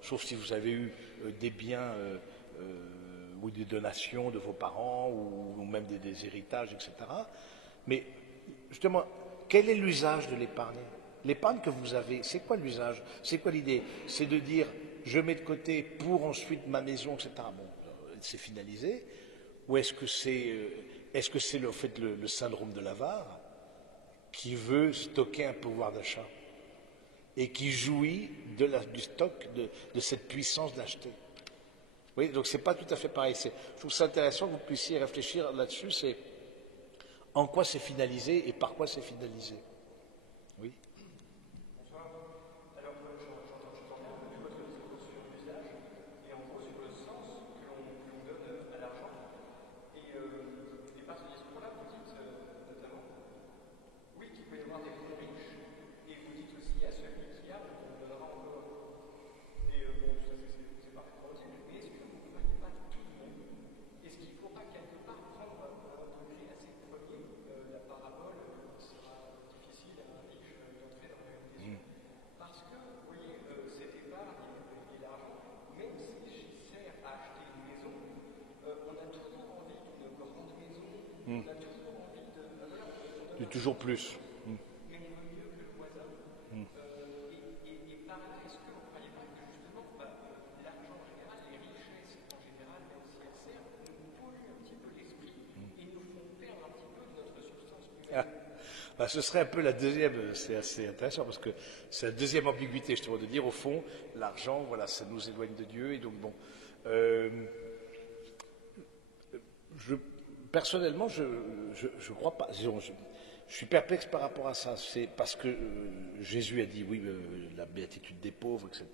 sauf si vous avez eu des biens ou des donations de vos parents ou même des héritages, etc. Mais justement, quel est l'usage de l'épargne? L'épargne que vous avez, c'est quoi l'usage? C'est quoi l'idée? C'est de dire je mets de côté pour ensuite ma maison, etc. Bon, c'est finalisé. Ou est-ce que c'est le fait le syndrome de l'avare qui veut stocker un pouvoir d'achat et qui jouit du stock de cette puissance d'acheter? Oui, donc c'est pas tout à fait pareil. Je trouve ça intéressant que vous puissiez réfléchir là-dessus. C'est en quoi c'est finalisé et par quoi c'est finalisé. Oui. Du toujours plus. Ah, bah, ce serait un peu la deuxième, c'est assez intéressant parce que c'est la deuxième ambiguïté, justement, de dire au fond, l'argent, voilà, ça nous éloigne de Dieu et donc bon. Euh, je, personnellement, je crois pas. Je suis perplexe par rapport à ça. C'est parce que Jésus a dit oui, la béatitude des pauvres, etc.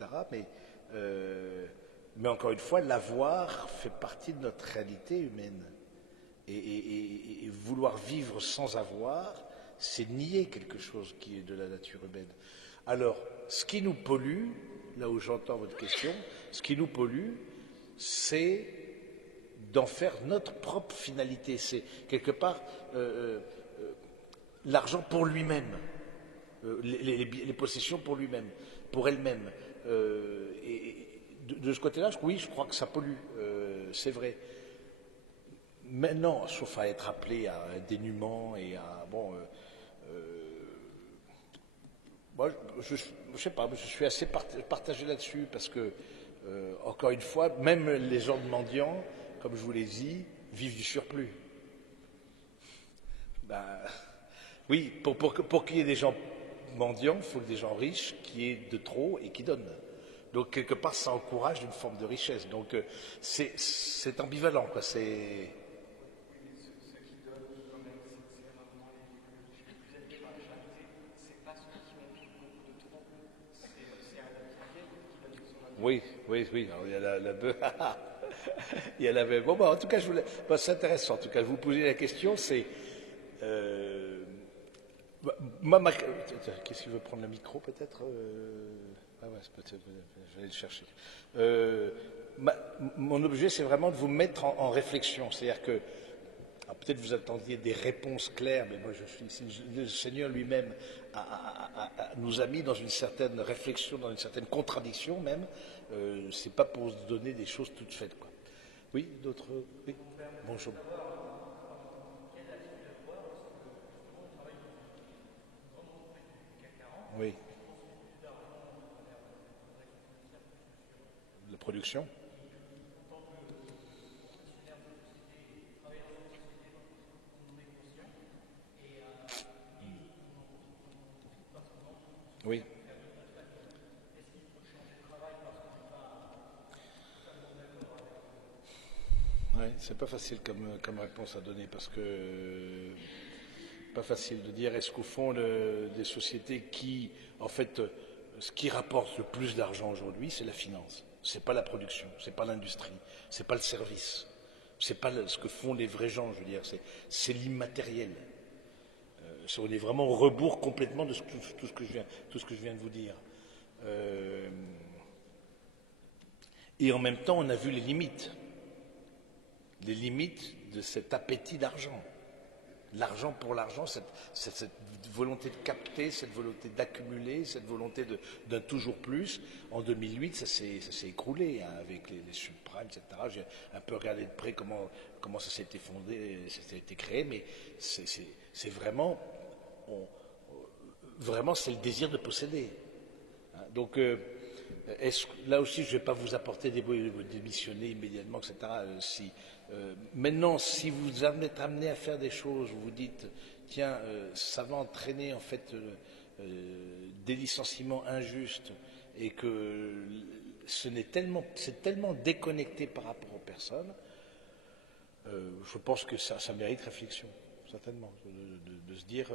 Mais encore une fois, l'avoir fait partie de notre réalité humaine. Et vouloir vivre sans avoir, c'est nier quelque chose qui est de la nature humaine. Alors, ce qui nous pollue, là où j'entends votre question, ce qui nous pollue, c'est d'en faire notre propre finalité. C'est quelque part l'argent pour lui-même. les possessions pour lui-même, pour elle-même. Et de ce côté-là, oui, je crois que ça pollue, c'est vrai. Maintenant, sauf à être appelé à un dénuement et à moi, je sais pas, je suis assez partagé là-dessus parce que, encore une fois, même les gens mendiants, comme je vous l'ai dit, vivent du surplus. Ben, oui, pour qu'il y ait des gens mendiants, il faut que des gens riches qui aient de trop et qui donnent. Donc, quelque part, ça encourage une forme de richesse. Donc, c'est ambivalent, quoi. C'est. Oui, oui, oui. Alors, il y a la il y a la bon, en tout cas, c'est intéressant. En tout cas, vous posez la question, c'est. Euh, Qu'est-ce qu'il veut prendre le micro, peut-être Ah ouais, peut-être, je vais aller le chercher. Euh, Mon objet, c'est vraiment de vous mettre en réflexion. C'est-à-dire que peut-être vous attendiez des réponses claires, mais moi je suis ici. Le Seigneur lui-même nous a mis dans une certaine réflexion, dans une certaine contradiction même. C'est pas pour se donner des choses toutes faites, quoi. Oui, d'autres. Oui. Bonjour. Oui. La production. Oui. Ouais, c'est pas facile comme réponse à donner parce que pas facile de dire est-ce qu'au fond des sociétés qui en fait ce qui rapporte le plus d'argent aujourd'hui c'est la finance, c'est pas la production, c'est pas l'industrie, c'est pas le service, c'est pas ce que font les vrais gens, je veux dire, c'est l'immatériel. On est vraiment au rebours complètement de tout ce que je viens de vous dire. Euh, et en même temps on a vu les limites de cet appétit d'argent. L'argent pour l'argent, cette volonté de capter, cette volonté d'accumuler, cette volonté d'un toujours plus. En 2008, ça s'est écroulé hein, avec les subprimes, etc. J'ai un peu regardé de près comment ça s'était fondé, ça s'est été créé, mais c'est vraiment, vraiment, c'est le désir de posséder. Hein. Donc, là aussi, je ne vais pas vous apporter des vous démissionner immédiatement, etc. Maintenant, si vous êtes amené à faire des choses, vous vous dites, tiens, ça va entraîner en fait des licenciements injustes et que c'est tellement déconnecté par rapport aux personnes, je pense que ça mérite réflexion, certainement, de se dire,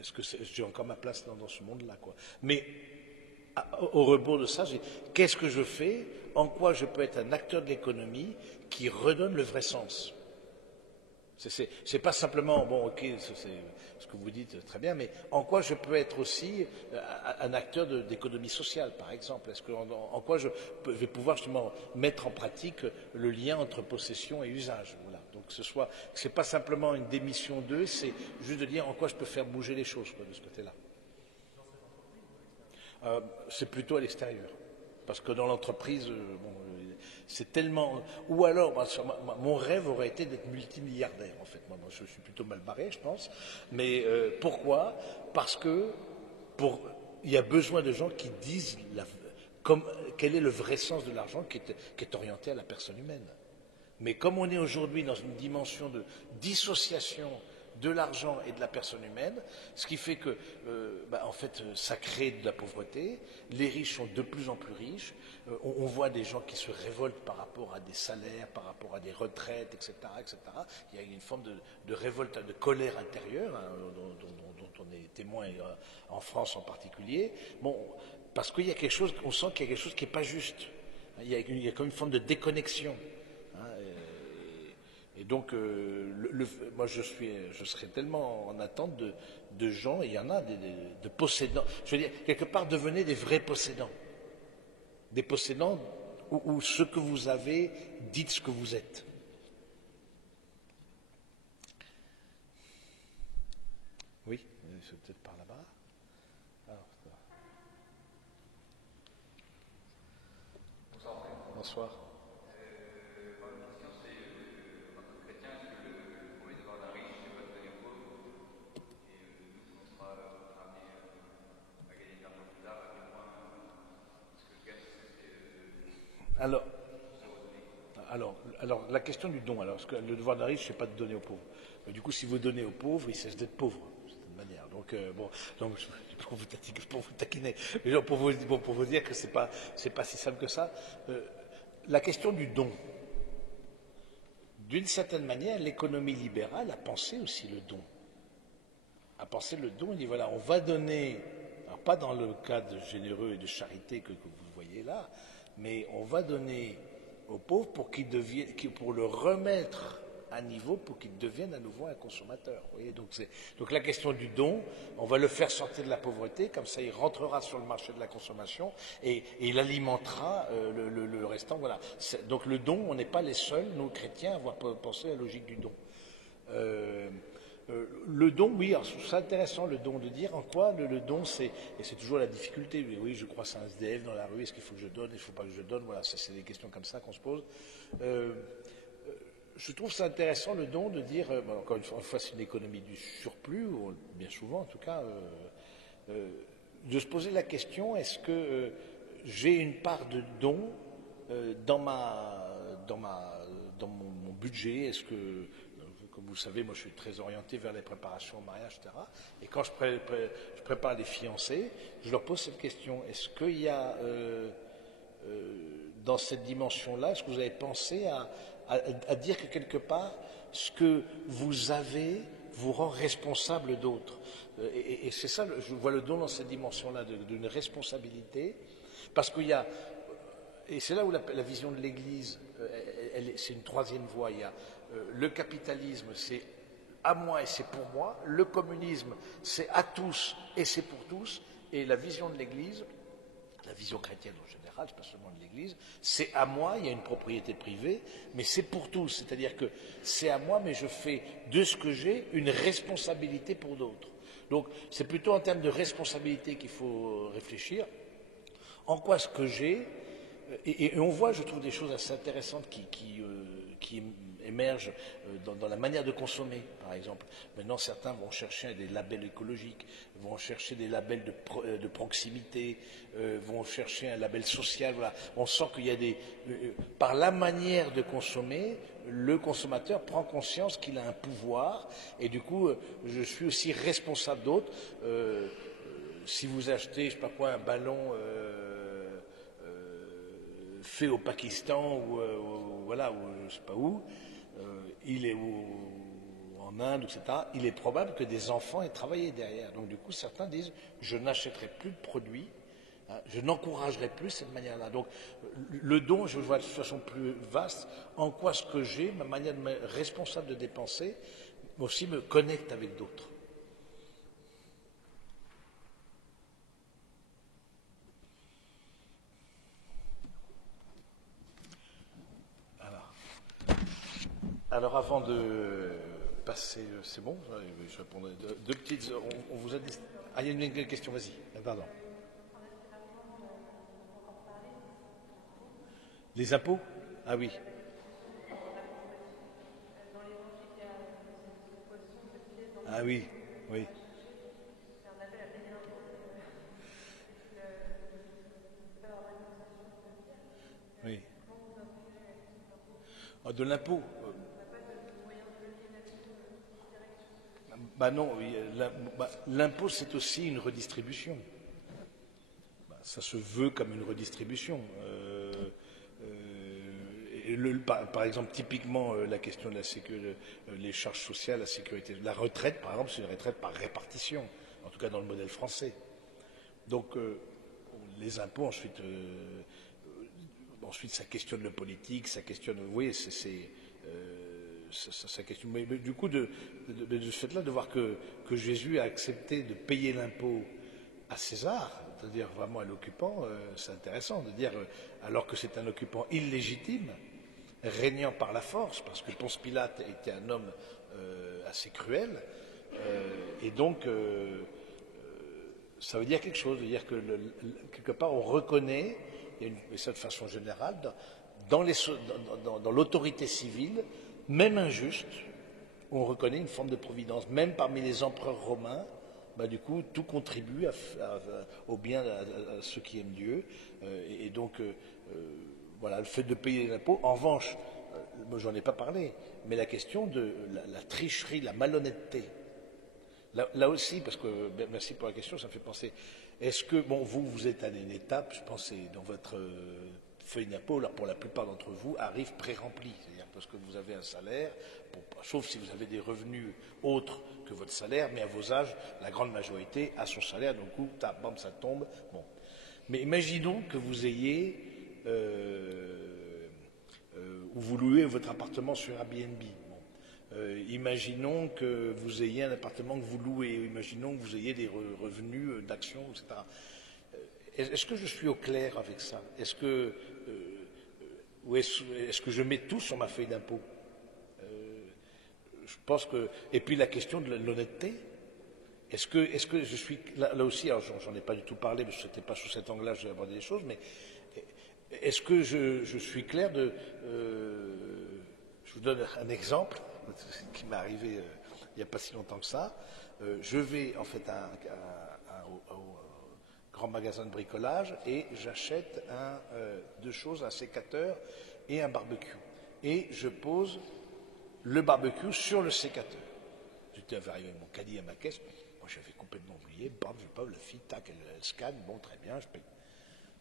est-ce que j'ai encore ma place dans ce monde-là, quoi. Mais au rebours de ça, qu'est-ce que je fais? En quoi je peux être un acteur de l'économie qui redonne le vrai sens? C'est pas simplement, bon, ok, c'est ce que vous dites très bien, mais en quoi je peux être aussi un acteur d'économie sociale, par exemple? En quoi je vais pouvoir justement mettre en pratique le lien entre possession et usage? Voilà. Donc c'est pas simplement une démission d'eux, c'est juste de dire en quoi je peux faire bouger les choses, quoi, de ce côté-là. C'est plutôt à l'extérieur. Parce que dans l'entreprise, c'est tellement. Ou alors, mon rêve aurait été d'être multimilliardaire, en fait. Moi, je suis plutôt mal barré, je pense. Mais pourquoi? Parce que il y a besoin de gens qui disent quel est le vrai sens de l'argent qui est orienté à la personne humaine. Mais comme on est aujourd'hui dans une dimension de dissociation de l'argent et de la personne humaine, ce qui fait que, en fait, ça crée de la pauvreté. Les riches sont de plus en plus riches. On voit des gens qui se révoltent par rapport à des salaires, par rapport à des retraites, etc., etc. Il y a une forme de révolte, de colère intérieure, hein, dont on est témoin en France en particulier. Bon, parce qu'il y a quelque chose, on sent qu'il y a quelque chose qui n'est pas juste. Il y a comme une forme de déconnexion. Hein, et donc, moi, je serais tellement en attente de gens, et il y en a, de possédants. Je veux dire, quelque part, devenez des vrais possédants. Des possédants où ce que vous avez, dites ce que vous êtes. Oui, c'est peut-être par là-bas. Bonsoir. Alors, alors, la question du don. Alors, parce que le devoir d'un riche, c'est pas de donner aux pauvres. Mais du coup, si vous donnez aux pauvres, ils cessent d'être pauvres, d'une certaine manière. Donc, bon, donc, pour vous taquiner, mais non, pour vous dire que c'est pas si simple que ça. La question du don. D'une certaine manière, l'économie libérale a pensé aussi le don. A pensé le don, il dit voilà, on va donner, alors pas dans le cadre généreux et de charité que vous voyez là, mais on va donner aux pauvres pour le remettre à niveau pour qu'il devienne à nouveau un consommateur. Vous voyez, donc la question du don, on va le faire sortir de la pauvreté, comme ça il rentrera sur le marché de la consommation et il alimentera le restant. Voilà. Donc le don, on n'est pas les seuls, nous chrétiens, à avoir pensé à la logique du don. Le don, oui, c'est intéressant le don, de dire en quoi le don c'est, et c'est toujours la difficulté, oui, je crois c'est un SDF dans la rue, est-ce qu'il faut que je donne, il ne faut pas que je donne, voilà, c'est des questions comme ça qu'on se pose. Je trouve ça intéressant le don de dire, bon, encore une fois c'est une économie du surplus, ou bien souvent en tout cas, de se poser la question, est-ce que j'ai une part de don dans mon budget, est-ce que comme vous le savez, moi je suis très orienté vers les préparations au mariage, etc. Et quand je prépare les fiancés, je leur pose cette question. Est-ce qu'il y a, dans cette dimension-là, est-ce que vous avez pensé à dire que quelque part, ce que vous avez vous rend responsable d'autres? Et c'est ça, je vois le don dans cette dimension-là, d'une responsabilité, parce qu'il y a, et c'est là où la vision de l'Église, c'est une troisième voie. Il y a le capitalisme, c'est à moi et c'est pour moi. Le communisme, c'est à tous et c'est pour tous. Et la vision de l'Église, la vision chrétienne en général, c'est pas seulement de l'Église, c'est à moi, il y a une propriété privée, mais c'est pour tous. C'est-à-dire que c'est à moi, mais je fais de ce que j'ai une responsabilité pour d'autres. Donc c'est plutôt en termes de responsabilité qu'il faut réfléchir. En quoi ce que j'ai, et on voit, je trouve, des choses assez intéressantes qui émergent dans la manière de consommer, par exemple. Maintenant, certains vont chercher des labels écologiques, vont chercher des labels de proximité, vont chercher un label social. Voilà. On sent qu'il y a par la manière de consommer, le consommateur prend conscience qu'il a un pouvoir, et du coup, je suis aussi responsable d'autres. Si vous achetez, je sais pas quoi, un ballon fait au Pakistan ou voilà, ou je sais pas où, il est en Inde, etc. Il est probable que des enfants aient travaillé derrière. Donc du coup, certains disent je n'achèterai plus de produits, hein, je n'encouragerai plus cette manière-là. Donc le don, je le vois de façon plus vaste. En quoi ce que j'ai, ma manière de me responsable de dépenser, aussi me connecte avec d'autres. Alors avant de passer, c'est bon, je répondrai. Deux petites, on vous a dit. Ah, il y a une question, vas-y. Pardon. Les impôts? Ah oui. Ah oui, oui. Oui. Ah, de l'impôt. Bah non, oui, l'impôt c'est aussi une redistribution. Bah, ça se veut comme une redistribution. Par exemple, typiquement, la question de la sécurité, les charges sociales, la sécurité, la retraite, par exemple, c'est une retraite par répartition, en tout cas dans le modèle français. Donc, les impôts, ensuite, ça questionne le politique, ça questionne, vous voyez, ça questionne. Mais du coup, de ce fait-là, de voir que Jésus a accepté de payer l'impôt à César, c'est-à-dire vraiment à l'occupant, c'est intéressant de dire, alors que c'est un occupant illégitime, régnant par la force, parce que Ponce Pilate était un homme assez cruel, et donc ça veut dire quelque chose, ça veut dire que quelque part on reconnaît, et ça de façon générale, dans l'autorité civile, même injuste, on reconnaît une forme de providence. Même parmi les empereurs romains, bah, du coup, tout contribue au bien à ceux qui aiment Dieu. Et donc, voilà, le fait de payer les impôts. En revanche, moi j'en ai pas parlé, mais la question de la tricherie, la malhonnêteté. Là aussi, parce que, merci pour la question, ça me fait penser, est-ce que, bon, vous êtes à une étape, je pense, dans votre feuille d'impôt, là, pour la plupart d'entre vous, arrive pré-remplie, c'est-à-dire parce que vous avez un salaire, sauf si vous avez des revenus autres que votre salaire, mais à vos âges, la grande majorité a son salaire, donc, coup, bam, ça tombe, bon. Mais imaginons que vous ayez, ou vous louez votre appartement sur Airbnb. Imaginons que vous ayez un appartement que vous louez, imaginons que vous ayez des revenus d'actions, etc. Est-ce que je suis au clair avec ça? Est-ce que je mets tout sur ma feuille d'impôt? Je pense que. Et puis la question de l'honnêteté. Est-ce que je suis là aussi, alors j'en ai pas du tout parlé, parce que c'était pas sous cet angle-là que j'ai abordé les choses, mais est-ce que je suis clair de. Je vous donne un exemple qui m'est arrivé il n'y a pas si longtemps que ça. Je vais en fait au grand magasin de bricolage et j'achète deux choses, un sécateur et un barbecue. Et je pose le barbecue sur le sécateur. J'étais arrivé avec mon caddie à ma caisse, moi j'avais complètement oublié, bam, je pose la fille, tac, elle scanne, bon très bien, je paye.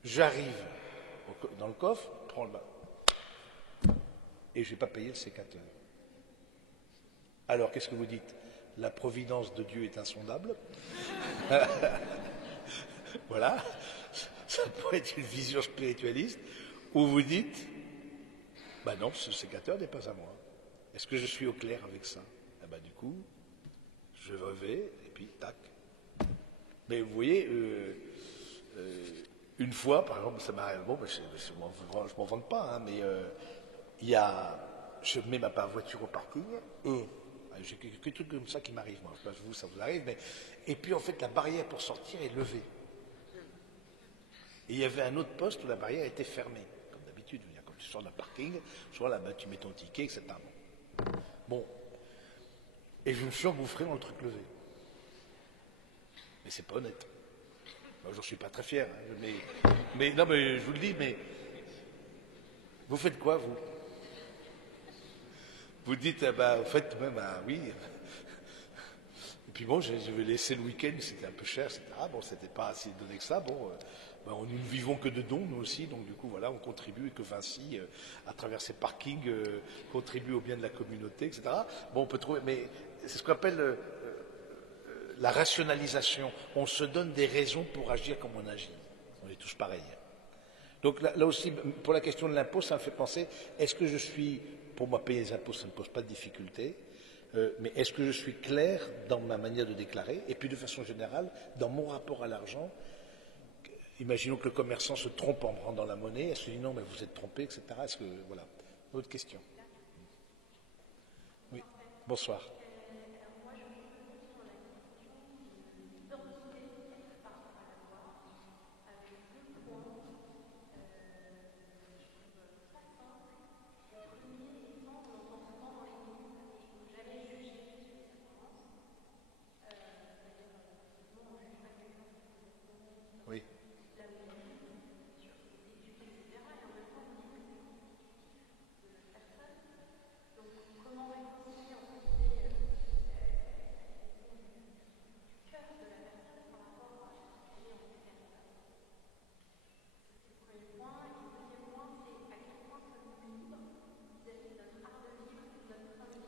J'arrive dans le coffre, prends le barbecue. Et je n'ai pas payé le sécateur. Alors, qu'est-ce que vous dites? La providence de Dieu est insondable. Voilà. Ça pourrait être une vision spiritualiste. Ou vous dites, ben non, ce sécateur n'est pas à moi. Est-ce que je suis au clair avec ça? Eh ben, du coup, je revais, et puis, tac. Mais vous voyez, une fois, par exemple, ça m'arrive, bon, je m'en vante pas, hein, mais je mets ma voiture au parking et j'ai quelques trucs comme ça qui m'arrivent. Moi, je sais pas vous, ça vous arrive, mais et puis en fait la barrière pour sortir est levée. Et il y avait un autre poste où la barrière était fermée, comme d'habitude. Quand tu sors d'un parking, soit là-bas tu mets ton ticket, etc. Bon, et je me suis engouffré dans le truc levé. Mais c'est pas honnête. Moi, j'en suis pas très fier. Hein, mais non, mais je vous le dis, mais vous faites quoi, vous? Vous dites, vous faites même, oui. Et puis bon, je vais laisser le week-end, c'était un peu cher, etc. Bon, c'était pas assez donné que ça. Bon, nous ne vivons que de dons, nous aussi. Donc du coup, voilà, on contribue et que Vinci, à travers ses parkings, contribue au bien de la communauté, etc. Bon, on peut trouver, mais c'est ce qu'on appelle la rationalisation. On se donne des raisons pour agir comme on agit. On est tous pareils. Donc là aussi, pour la question de l'impôt, ça me fait penser, est-ce que je suis, pour moi payer les impôts, ça ne me pose pas de difficulté, mais est-ce que je suis clair dans ma manière de déclarer, et puis de façon générale, dans mon rapport à l'argent, imaginons que le commerçant se trompe en me rendant la monnaie, est-ce que je dis non, mais vous êtes trompé, etc. Est-ce que, voilà. Autre question. Oui, bonsoir. Oui.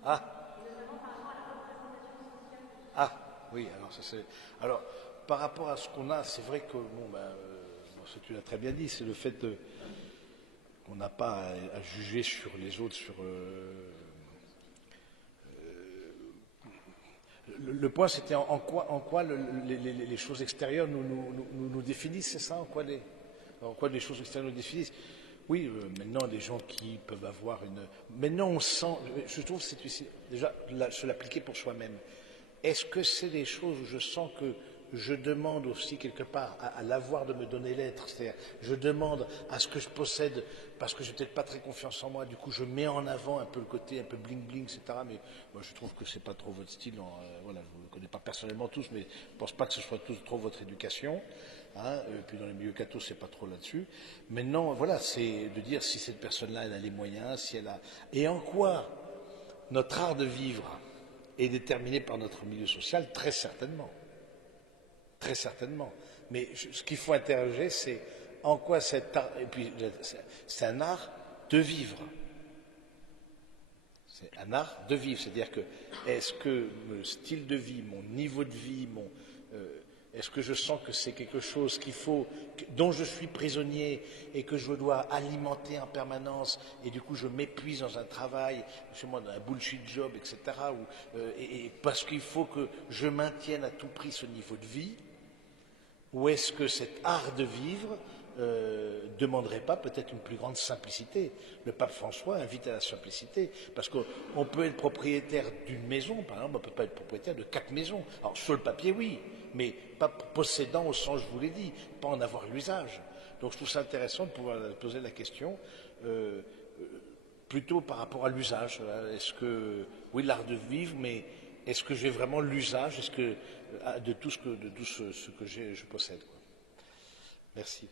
Ah. Ah, oui, alors ça c'est. Alors, par rapport à ce qu'on a, c'est vrai que, ce que tu l'as très bien dit, c'est le fait qu'on n'a pas à juger sur les autres, le point, c'était en quoi les choses extérieures nous définissent, c'est ça? En quoi les choses extérieures nous définissent? Oui, maintenant, des gens qui peuvent avoir une. Maintenant, on sent. Je trouve que c'est déjà se l'appliquer pour soi-même. Est-ce que c'est des choses où je sens que je demande aussi quelque part à l'avoir de me donner l'être, c'est-à-dire je demande à ce que je possède, parce que je n'ai peut-être pas très confiance en moi, du coup je mets en avant un peu le côté un peu bling-bling, etc. Mais moi je trouve que c'est pas trop votre style, voilà, je ne vous connais pas personnellement tous, mais je ne pense pas que ce soit trop votre éducation. Hein, et puis dans les milieux cathos, c'est pas trop là-dessus. Maintenant, voilà, c'est de dire si cette personne-là, elle a les moyens, si elle a... Et en quoi notre art de vivre est déterminé par notre milieu social, très certainement. Très certainement. Mais ce qu'il faut interroger, c'est en quoi cet art, et puis c'est un art de vivre. C'est un art de vivre, c'est-à-dire que est-ce que le style de vie, mon niveau de vie, est-ce que je sens que c'est quelque chose dont je suis prisonnier et que je dois alimenter en permanence et du coup je m'épuise dans un travail, justement dans un bullshit job, etc. Et parce qu'il faut que je maintienne à tout prix ce niveau de vie, ou est-ce que cet art de vivre demanderait pas peut-être une plus grande simplicité? Le pape François invite à la simplicité, parce qu'on peut être propriétaire d'une maison, par exemple, on ne peut pas être propriétaire de 4 maisons. Alors sur le papier, oui, mais pas possédant au sens, je vous l'ai dit, pas en avoir l'usage. Donc je trouve ça intéressant de pouvoir poser la question plutôt par rapport à l'usage. Est-ce que, oui, l'art de vivre, mais est-ce que j'ai vraiment l'usage de tout ce que je possède, quoi. Merci.